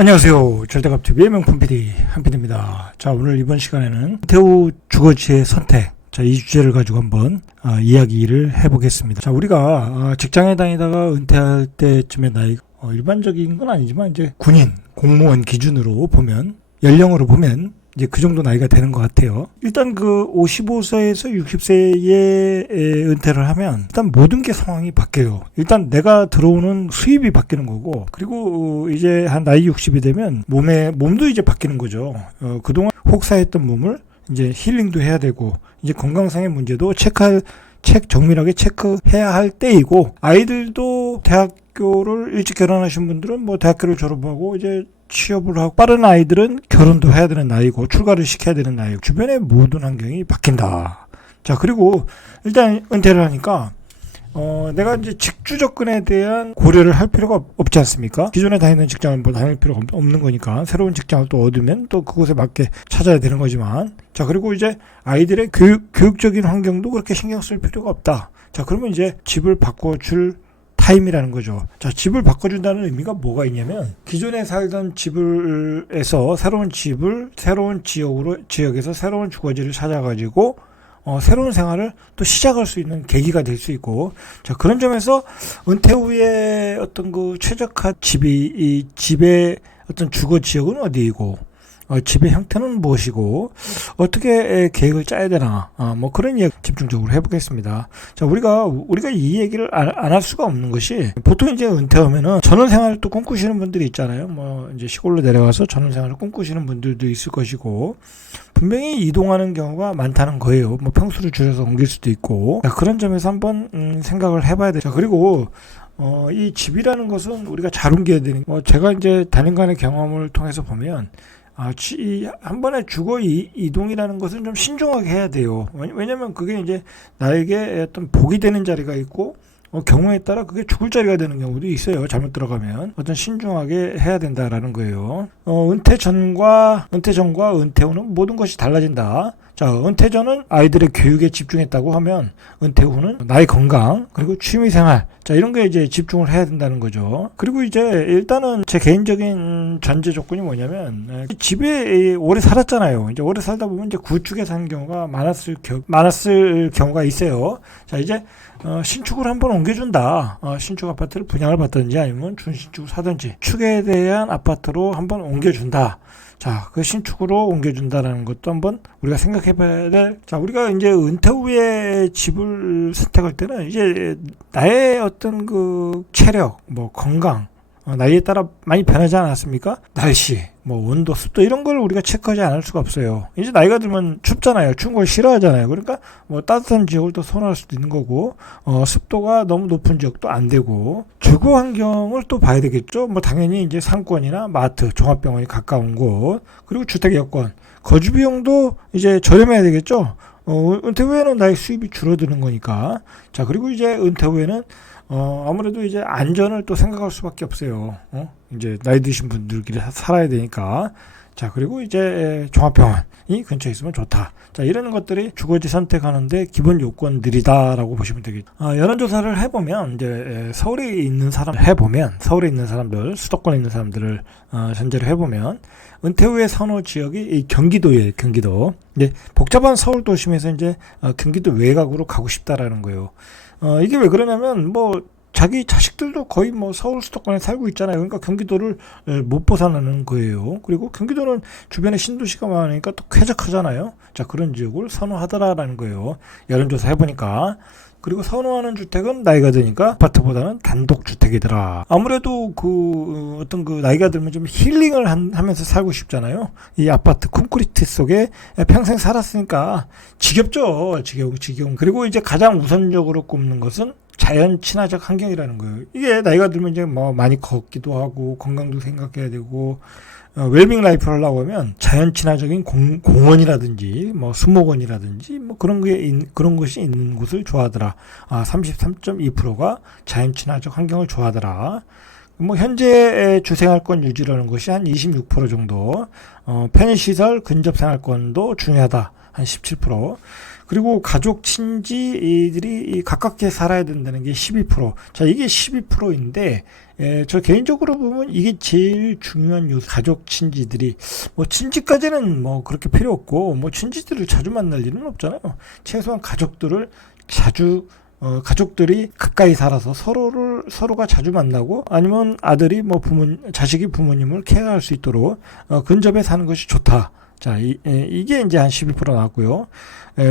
안녕하세요. 절대값TV의 명품 PD 한PD입니다. 자, 오늘 이번 시간에는 은퇴 주거지의 선택, 자, 이 주제를 가지고 한번 이야기를 해보겠습니다. 자, 우리가 직장에 다니다가 은퇴할 때쯤의 나이가 일반적인 건 아니지만 이제 군인, 공무원 기준으로 보면, 연령으로 보면 이제 그 정도 나이가 되는 것 같아요. 일단 그 55세에서 60세에 은퇴를 하면 일단 모든 게 상황이 바뀌어요. 일단 내가 들어오는 수입이 바뀌는 거고, 그리고 이제 한 나이 60이 되면 몸도 이제 바뀌는 거죠. 그동안 혹사했던 몸을 이제 힐링도 해야 되고, 이제 건강상의 문제도 정밀하게 체크해야 할 때이고, 아이들도 대학교를 일찍 결혼하신 분들은 뭐 대학교를 졸업하고 이제 취업을 하고, 빠른 아이들은 결혼도 해야 되는 나이고 출가를 시켜야 되는 나이고, 주변의 모든 환경이 바뀐다. 자, 그리고 일단 은퇴를 하니까 내가 이제 직주 접근에 대한 고려를 할 필요가 없지 않습니까? 기존에 다니는 직장을 뭐 다닐 필요가 없는 거니까 새로운 직장을 또 얻으면 또 그곳에 맞게 찾아야 되는 거지만, 자, 그리고 이제 아이들의 교육적인 환경도 그렇게 신경 쓸 필요가 없다. 자, 그러면 이제 집을 바꿔줄 타임이라는 거죠. 자, 집을 바꿔준다는 의미가 뭐가 있냐면, 기존에 살던 집에서 새로운 지역에서 새로운 주거지를 찾아가지고 새로운 생활을 또 시작할 수 있는 계기가 될 수 있고, 자, 그런 점에서 은퇴 후에 어떤 그 최적화 이 집의 어떤 주거 지역은 어디이고, 집의 형태는 무엇이고, 어떻게 계획을 짜야 되나, 뭐 그런 이야기 집중적으로 해보겠습니다. 자, 우리가 이 얘기를 안 할 수가 없는 것이, 보통 이제 은퇴하면은 전원생활을 또 꿈꾸시는 분들이 있잖아요. 뭐 이제 시골로 내려가서 전원생활을 꿈꾸시는 분들도 있을 것이고, 분명히 이동하는 경우가 많다는 거예요. 뭐 평수를 줄여서 옮길 수도 있고, 자, 그런 점에서 한번 생각을 해봐야 돼요. 자, 그리고 이 집이라는 것은 우리가 잘 옮겨야 되는, 제가 이제 다년간의 경험을 통해서 보면, 한 번에 주거 이동이라는 것은 좀 신중하게 해야 돼요. 왜냐면 그게 이제 나에게 어떤 복이 되는 자리가 있고, 경우에 따라 그게 죽을 자리가 되는 경우도 있어요. 잘못 들어가면 어떤 신중하게 해야 된다라는 거예요. 은퇴 전과 은퇴 후는 모든 것이 달라진다. 자, 은퇴 전은 아이들의 교육에 집중했다고 하면, 은퇴 후는 나의 건강, 그리고 취미생활, 자, 이런 게 이제 집중을 해야 된다는 거죠. 그리고 이제 일단은 제 개인적인 전제 조건이 뭐냐면, 집에 오래 살았잖아요. 이제 오래 살다 보면 이제 구축에 사는 경우가 많았을 경우가 있어요. 자, 이제 신축을 한번 옮겨준다. 신축 아파트를 분양을 받든지 아니면 준신축을 사든지 축에 대한 아파트로 한번 옮겨준다. 자, 그 신축으로 옮겨준다라는 것도 한번 우리가 생각해 봐야 될. 자, 우리가 이제 은퇴 후에 집을 선택할 때는 이제 나의 어떤 그 체력, 뭐 건강, 나이에 따라 많이 변하지 않았습니까? 날씨, 뭐 온도, 습도 이런 걸 우리가 체크하지 않을 수가 없어요. 이제 나이가 들면 춥잖아요. 추운 걸 싫어하잖아요. 그러니까 뭐 따뜻한 지역을 또 선호할 수도 있는 거고, 습도가 너무 높은 지역도 안 되고, 주거 환경을 또 봐야 되겠죠. 뭐 당연히 이제 상권이나 마트, 종합병원이 가까운 곳, 그리고 주택 여건, 거주 비용도 이제 저렴해야 되겠죠. 은퇴 후에는 나의 수입이 줄어드는 거니까. 자, 그리고 이제 은퇴 후에는 아무래도 이제 안전을 또 생각할 수밖에 없어요. 이제 나이 드신 분들끼리 살아야 되니까. 자, 그리고 이제 종합병원이 근처에 있으면 좋다. 자, 이런 것들이 주거지 선택하는데 기본 요건들이다라고 보시면 되겠죠. 여론조사를 해보면, 이제 서울에 있는 사람들, 수도권에 있는 사람들을 전제로 해보면, 은퇴 후의 선호 지역이 이 경기도예요. 경기도. 이제 복잡한 서울 도심에서 이제 경기도 외곽으로 가고 싶다라는 거예요. 이게 왜 그러냐면, 뭐 자기 자식들도 거의 뭐 서울 수도권에 살고 있잖아요. 그러니까 경기도를 못 벗어나는 거예요. 그리고 경기도는 주변에 신도시가 많으니까 또 쾌적하잖아요. 자, 그런 지역을 선호하더라라는 거예요. 여론조사 해보니까. 그리고 선호하는 주택은 나이가 드니까 아파트보다는 단독주택이더라. 아무래도 어떤 나이가 들면 좀 힐링을 하면서 살고 싶잖아요. 이 아파트 콘크리트 속에 평생 살았으니까 지겹죠. 지겨운. 그리고 이제 가장 우선적으로 꼽는 것은 자연 친화적 환경이라는 거예요. 이게 나이가 들면 이제 뭐 많이 걷기도 하고 건강도 생각해야 되고, 웰빙 라이프를 하려고 하면 자연 친화적인 공원이라든지 뭐 수목원이라든지 뭐 그런 것이 있는 곳을 좋아하더라. 33.2%가 자연 친화적 환경을 좋아하더라. 뭐 현재 주생활권 유지라는 것이 한 26% 정도, 편의시설 근접 생활권도 중요하다. 한 17%. 그리고 가족 친지들이 가깝게 살아야 된다는 게 12%. 자, 이게 12%인데, 저 개인적으로 보면 이게 제일 중요한 요소. 가족 친지들이, 뭐, 친지까지는 뭐, 그렇게 필요 없고, 뭐, 친지들을 자주 만날 일은 없잖아요. 최소한 가족들이 가까이 살아서 서로가 자주 만나고, 아니면 아들이 뭐 자식이 부모님을 케어할 수 있도록, 근접해 사는 것이 좋다. 자, 이게 이제 한 12% 나왔고요.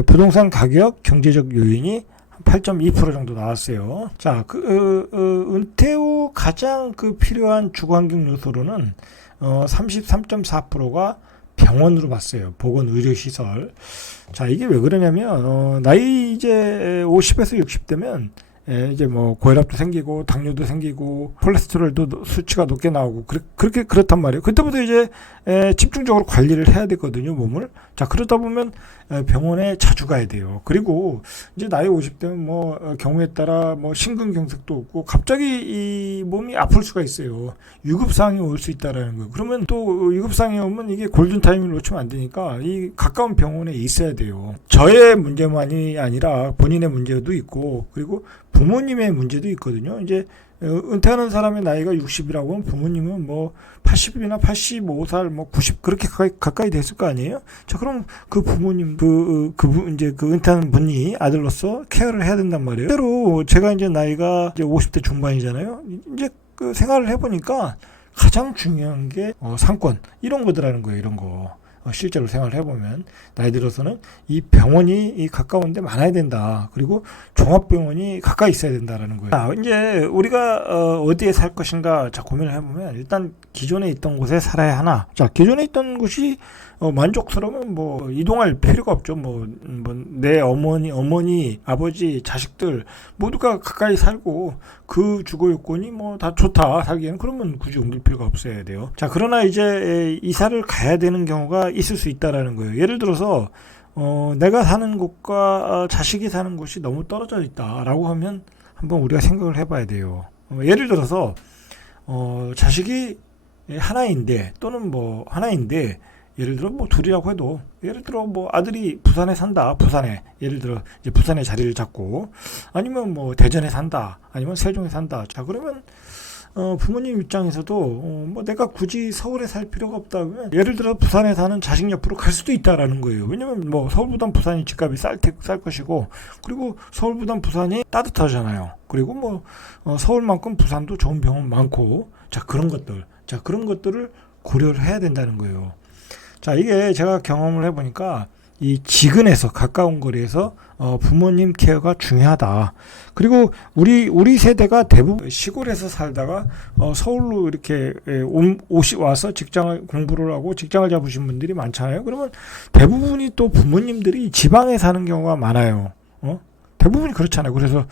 부동산 가격, 경제적 요인이 8.2% 정도 나왔어요. 자, 은퇴 후 가장 필요한 주거환경 요소로는 33.4%가 병원으로 봤어요. 보건의료시설. 자, 이게 왜 그러냐면, 나이 이제 50에서 60대면, 이제 뭐, 고혈압도 생기고, 당뇨도 생기고, 콜레스테롤도 수치가 높게 나오고, 그렇단 말이에요. 그때부터 이제, 집중적으로 관리를 해야 되거든요, 몸을. 자, 그러다 보면, 병원에 자주 가야 돼요. 그리고, 이제 나이 50대면 뭐, 경우에 따라 뭐, 심근경색도 없고, 갑자기 이 몸이 아플 수가 있어요. 유급상이 올 수 있다라는 거예요. 그러면 또, 유급상이 오면 이게 골든타임을 놓치면 안 되니까, 이 가까운 병원에 있어야 돼요. 저의 문제만이 아니라 본인의 문제도 있고, 그리고 부모님의 문제도 있거든요. 이제 은퇴하는 사람의 나이가 60이라고 하면 부모님은 뭐 80이나 85살, 뭐 90 그렇게 가까이 됐을 거 아니에요? 자, 그럼 그 부모님 이제 은퇴하는 분이 아들로서 케어를 해야 된단 말이에요. 실제로 제가 이제 나이가 이제 50대 중반이잖아요. 이제 생활을 해보니까 가장 중요한 게 상권 이런 거더라는 거예요. 이런 거. 실제로 생활을 해보면 나이 들어서는 이 병원이 가까운 데 많아야 된다. 그리고 종합병원이 가까이 있어야 된다라는 거예요. 자, 이제 우리가 어디에 살 것인가 고민을 해보면 일단 기존에 있던 곳에 살아야 하나. 자, 기존에 있던 곳이 만족스러우면 뭐 이동할 필요가 없죠. 내 어머니, 아버지, 자식들 모두가 가까이 살고 그 주거 요건이 뭐 다 좋다 살기에는 그러면 굳이 옮길 필요가 없어야 돼요. 자, 그러나 이제 이사를 가야 되는 경우가 있을 수 있다라는 거예요. 예를 들어서 내가 사는 곳과 자식이 사는 곳이 너무 떨어져 있다라고 하면 한번 우리가 생각을 해봐야 돼요. 예를 들어서 자식이 하나인데 또는 뭐 하나인데 예를 들어 뭐 둘이라고 해도 예를 들어 뭐 아들이 부산에 산다. 부산에 예를 들어 이제 부산에 자리를 잡고 아니면 뭐 대전에 산다. 아니면 세종에 산다. 자, 그러면 부모님 입장에서도 뭐 내가 굳이 서울에 살 필요가 없다 그러면 예를 들어 부산에 사는 자식 옆으로 갈 수도 있다라는 거예요. 왜냐면 뭐 서울보단 부산이 집값이 쌀 것이고 그리고 서울보단 부산이 따뜻하잖아요. 그리고 뭐 서울만큼 부산도 좋은 병원 많고 그런 것들을 고려를 해야 된다는 거예요. 자, 이게 제가 경험을 해보니까 이 지근에서 가까운 거리에서 부모님 케어가 중요하다. 그리고 우리 세대가 대부분 시골에서 살다가 서울로 이렇게 와서 공부를 하고 직장을 잡으신 분들이 많잖아요. 그러면 대부분이 또 부모님들이 지방에 사는 경우가 많아요. 대부분이 그렇잖아요. 그래서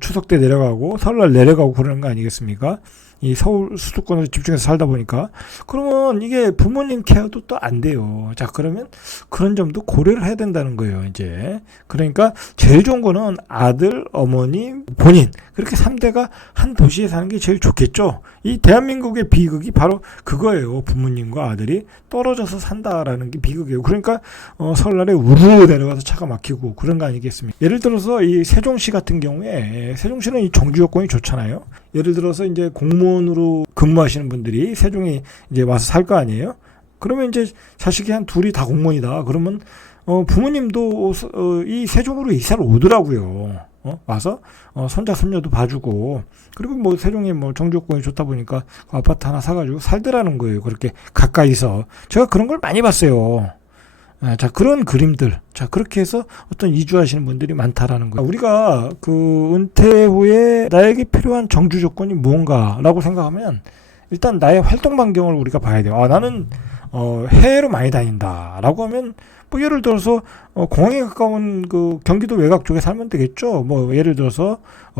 추석 때 내려가고 설날 내려가고 그러는 거 아니겠습니까? 이 서울 수도권에서 집중해서 살다 보니까 그러면 이게 부모님 케어도 또 안 돼요. 자, 그러면 그런 점도 고려를 해야 된다는 거예요. 이제 그러니까 제일 좋은 거는 아들, 어머니, 본인 그렇게 3대가 한 도시에 사는 게 제일 좋겠죠. 이 대한민국의 비극이 바로 그거예요. 부모님과 아들이 떨어져서 산다라는 게 비극이에요. 그러니까 설날에 우르르 내려가서 차가 막히고 그런 거 아니겠습니까? 예를 들어서 이 세종시 같은 경우에 세종시는 이 정주 여건이 좋잖아요. 예를 들어서 이제 공무원으로 근무하시는 분들이 세종에 이제 와서 살 거 아니에요? 그러면 이제 자식이 한 둘이 다 공무원이다. 그러면 부모님도 이 세종으로 이사를 오더라고요. 와서 손자 손녀도 봐주고 그리고 뭐 세종에 뭐 정주권이 좋다 보니까 아파트 하나 사가지고 살더라는 거예요. 그렇게 가까이서 제가 그런 걸 많이 봤어요. 자, 그런 그림들. 자, 그렇게 해서 어떤 이주하시는 분들이 많다라는 거예요. 우리가 은퇴 후에 나에게 필요한 정주 조건이 무언가라고 생각하면 일단 나의 활동 반경을 우리가 봐야 돼요. 나는 해외로 많이 다닌다라고 하면 뭐 예를 들어서 공항에 가까운 경기도 외곽 쪽에 살면 되겠죠. 뭐 예를 들어서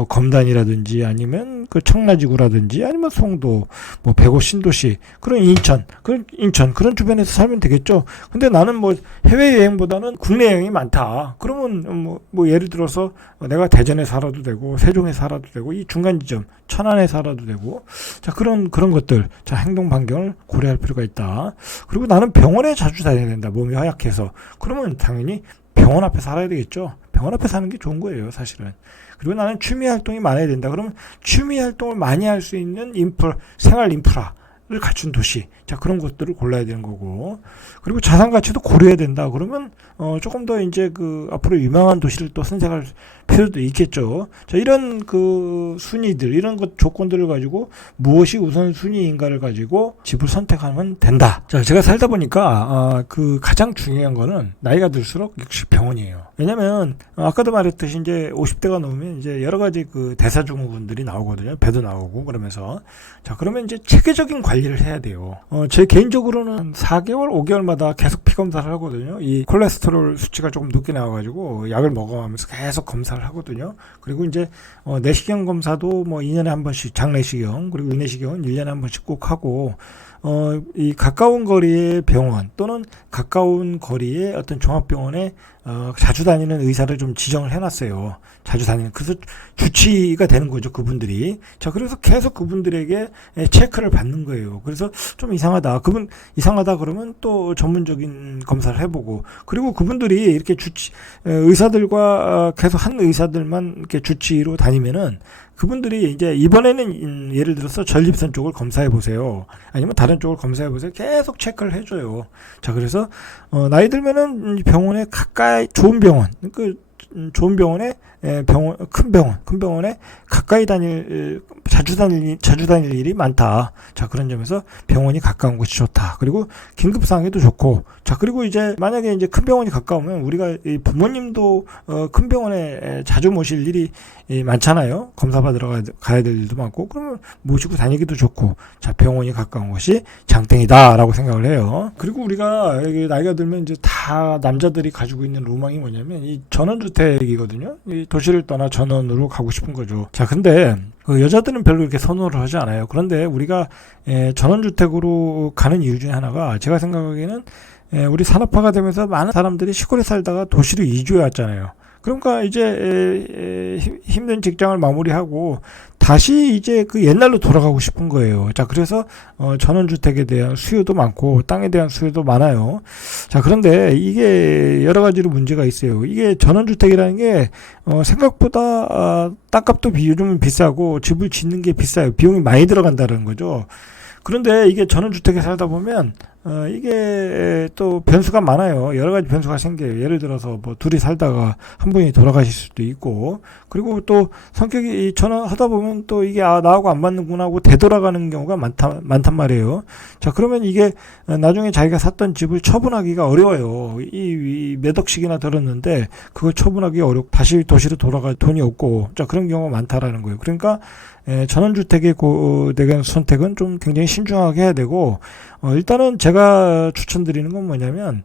검단이라든지 아니면 청라지구라든지 아니면 송도, 뭐 백오 신도시 그런 인천 그런 주변에서 살면 되겠죠. 근데 나는 뭐 해외 여행보다는 국내 여행이 많다. 그러면 뭐 예를 들어서 내가 대전에 살아도 되고 세종에 살아도 되고 이 중간 지점 천안에 살아도 되고 자 그런 것들 자 행동 반경을 고려할 필요가 있다. 그리고 나는 병원에 자주 다녀야 된다. 몸이 허약해서 그러면 당연히 병원 앞에 살아야 되겠죠. 병원 앞에 사는 게 좋은 거예요, 사실은. 그리고 나는 취미 활동이 많아야 된다. 그러면 취미 활동을 많이 할 수 있는 생활 인프라를 갖춘 도시. 자, 그런 것들을 골라야 되는 거고. 그리고 자산 가치도 고려해야 된다. 그러면 조금 더 이제 앞으로 유명한 도시를 또 선택할 필요도 있겠죠. 자, 이런 순위들, 이런 조건들을 가지고 무엇이 우선 순위인가를 가지고 집을 선택하면 된다. 자, 제가 살다 보니까 가장 중요한 거는 나이가 들수록 역시 병원이에요. 왜냐면 아까도 말했듯이 이제 50대가 넘으면 이제 여러 가지 대사증후군들이 나오거든요. 배도 나오고 그러면서. 자, 그러면 이제 체계적인 관리를 해야 돼요. 제 개인적으로는 4개월, 5개월마다 계속 피 검사를 하거든요. 이 콜레스테롤 수치가 조금 높게 나와가지고 약을 먹어가면서 계속 검사를 하거든요. 그리고 이제 내시경 검사도 뭐 2년에 한 번씩, 장내시경, 그리고 위내시경은 1년에 한 번씩 꼭 하고, 이 가까운 거리의 병원 또는 가까운 거리의 어떤 종합병원에 자주 다니는 의사를 좀 지정을 해놨어요. 자주 다니는. 그래서 주치의가 되는 거죠, 그분들이. 자, 그래서 계속 그분들에게 체크를 받는 거예요. 그래서 좀 이상하다. 이상하다 그러면 또 전문적인 검사를 해보고, 그리고 그분들이 이렇게 의사들과 계속 한 의사들만 이렇게 주치의로 다니면은 그분들이 이제 이번에는 예를 들어서 전립선 쪽을 검사해 보세요. 아니면 다른 쪽을 검사해 보세요. 계속 체크를 해줘요. 자, 그래서 나이 들면은 병원에 가까이 좋은 병원, 좋은 병원에 큰 병원에 가까이 자주 다닐 일이 많다. 자, 그런 점에서 병원이 가까운 곳이 좋다. 그리고 긴급상황에도 좋고. 자, 그리고 이제 만약에 이제 큰 병원이 가까우면 우리가 부모님도 큰 병원에 자주 모실 일이 많잖아요. 검사 받으러 가야 될 일도 많고. 그러면 모시고 다니기도 좋고. 자, 병원이 가까운 것이 장땡이다라고 생각을 해요. 그리고 우리가 나이가 들면 이제 다 남자들이 가지고 있는 로망이 뭐냐면 이 전원주택이거든요. 이 도시를 떠나 전원으로 가고 싶은 거죠. 자, 근데 여자들은 별로 이렇게 선호를 하지 않아요. 그런데 우리가 전원주택으로 가는 이유 중에 하나가 제가 생각하기에는 우리 산업화가 되면서 많은 사람들이 시골에 살다가 도시로 이주해 왔잖아요. 그러니까 이제 힘든 직장을 마무리하고 다시 이제 옛날로 돌아가고 싶은 거예요. 자, 그래서 전원주택에 대한 수요도 많고 땅에 대한 수요도 많아요. 자, 그런데 이게 여러 가지로 문제가 있어요. 이게 전원주택이라는 게 생각보다 땅값도 요즘은 비싸고 집을 짓는 게 비싸요. 비용이 많이 들어간다는 거죠. 그런데 이게 전원주택에 살다 보면 이게 또 변수가 많아요. 여러 가지 변수가 생겨요. 예를 들어서 뭐 둘이 살다가 한 분이 돌아가실 수도 있고, 그리고 또 성격이 전화하다 보면 또 이게 나하고 안 맞는구나 하고 되돌아가는 경우가 많단 말이에요. 자, 그러면 이게 나중에 자기가 샀던 집을 처분하기가 어려워요. 이 몇 억씩이나 들었는데 그걸 처분하기 어렵고 다시 도시로 돌아갈 돈이 없고, 자, 그런 경우가 많다라는 거예요. 그러니까 전원주택의 대한 선택은 좀 굉장히 신중하게 해야 되고, 일단은 제가 추천드리는 건 뭐냐면,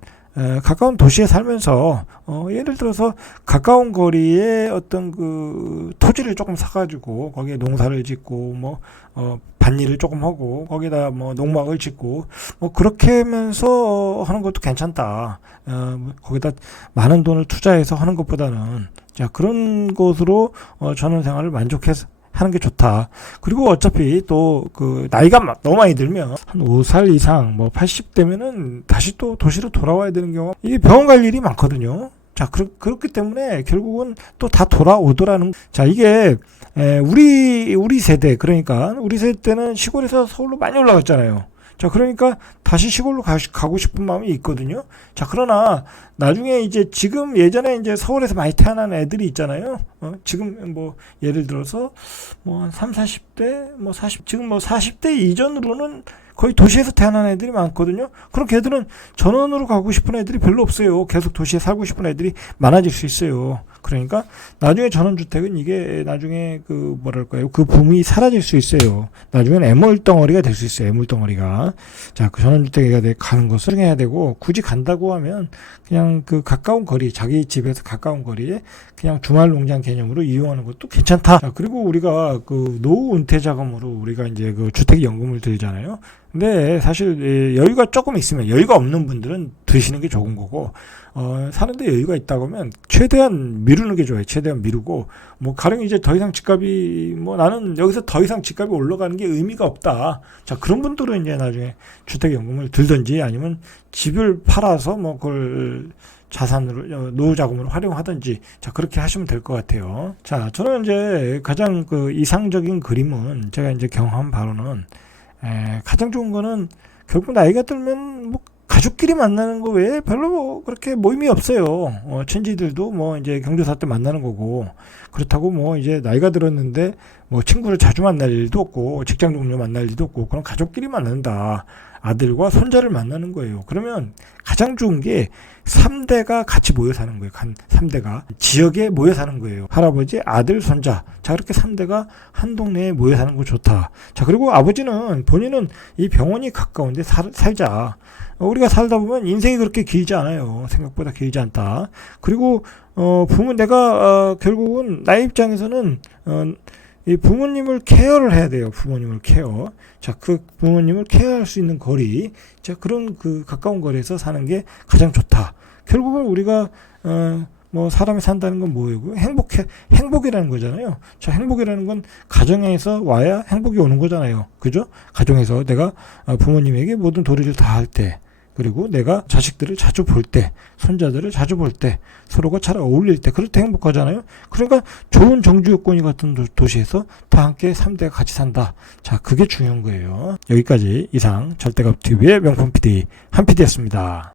가까운 도시에 살면서, 예를 들어서 가까운 거리에 어떤 토지를 조금 사가지고, 거기에 농사를 짓고, 밭일을 조금 하고, 거기다 농막을 짓고, 그렇게 하면서 하는 것도 괜찮다. 거기다 많은 돈을 투자해서 하는 것보다는, 자, 그런 것으로 전원생활을 만족해서 하는 게 좋다. 그리고 어차피 또 나이가 너무 많이 들면 한 5살 이상 80대면은 다시 또 도시로 돌아와야 되는 경우가, 이게 병원 갈 일이 많거든요. 자, 그렇기 때문에 결국은 또 다 돌아오더라는. 자, 이게 우리 세대, 그러니까 우리 세대 때는 시골에서 서울로 많이 올라갔잖아요. 자, 그러니까 다시 시골로 가고 싶은 마음이 있거든요. 자, 그러나 나중에 이제 지금 예전에 이제 서울에서 많이 태어난 애들이 있잖아요. 지금 예를 들어서 한 30, 40, 지금 40대 이전으로는 거의 도시에서 태어난 애들이 많거든요. 그럼 걔들은 전원으로 가고 싶은 애들이 별로 없어요. 계속 도시에 살고 싶은 애들이 많아질 수 있어요. 그러니까 나중에 전원주택은 이게 나중에 그 붐이 사라질 수 있어요. 나중에는 애물덩어리가 될 수 있어요. 애물덩어리가. 자, 전원주택에 가는 것을 해야 되고, 굳이 간다고 하면 그냥 가까운 거리, 자기 집에서 가까운 거리에 그냥 주말 농장 개념으로 이용하는 것도 괜찮다. 자, 그리고 우리가 노후 은퇴 자금으로 우리가 이제 주택연금을 들잖아요. 근데 사실 여유가 조금 있으면, 여유가 없는 분들은 드시는 게 좋은 거고, 사는데 여유가 있다고 하면 최대한 미루는 게 좋아요. 최대한 미루고, 가령 이제 더 이상 집값이, 나는 여기서 더 이상 집값이 올라가는 게 의미가 없다. 자, 그런 분들은 이제 나중에 주택연금을 들든지 아니면 집을 팔아서 그걸 자산으로 노후 자금으로 활용하든지 자 그렇게 하시면 될 것 같아요. 자 저는 이제 가장 그 이상적인 그림은 제가 이제 경험한 바로는 가장 좋은 거는 결국 나이가 들면 뭐 가족끼리 만나는 거 외에 별로 뭐 그렇게 모임이 없어요. 친지들도 뭐 이제 경조사 때 만나는 거고 그렇다고 뭐 이제 나이가 들었는데 뭐 친구를 자주 만날 일도 없고 직장 동료 만날 일도 없고 그럼 가족끼리 만난다. 아들과 손자를 만나는 거예요. 그러면 가장 좋은 게 3대가 같이 모여 사는 거예요. 3대가 지역에 모여 사는 거예요. 할아버지, 아들, 손자. 자, 그렇게 3대가 한 동네에 모여 사는 거 좋다. 자, 그리고 아버지는 본인은 이 병원이 가까운데 살자. 우리가 살다 보면 인생이 그렇게 길지 않아요. 생각보다 길지 않다. 그리고 내가 결국은 나의 입장에서는 이 부모님을 케어를 해야 돼요. 부모님을 케어. 자, 그 부모님을 케어할 수 있는 거리. 자, 그런 그 가까운 거리에서 사는 게 가장 좋다. 결국은 우리가 뭐 사람이 산다는 건 뭐예요? 행복이라는 거잖아요. 자, 행복이라는 건 가정에서 와야 행복이 오는 거잖아요. 그죠? 가정에서 내가 부모님에게 모든 도리를 다 할 때, 그리고 내가 자식들을 자주 볼 때, 손자들을 자주 볼 때, 서로가 잘 어울릴 때, 그럴 때 행복하잖아요. 그러니까 좋은 정주 요건이 같은 도시에서 다 함께 3대가 같이 산다. 자, 그게 중요한 거예요. 여기까지 이상 절대값TV의 명품 PD 한 PD였습니다.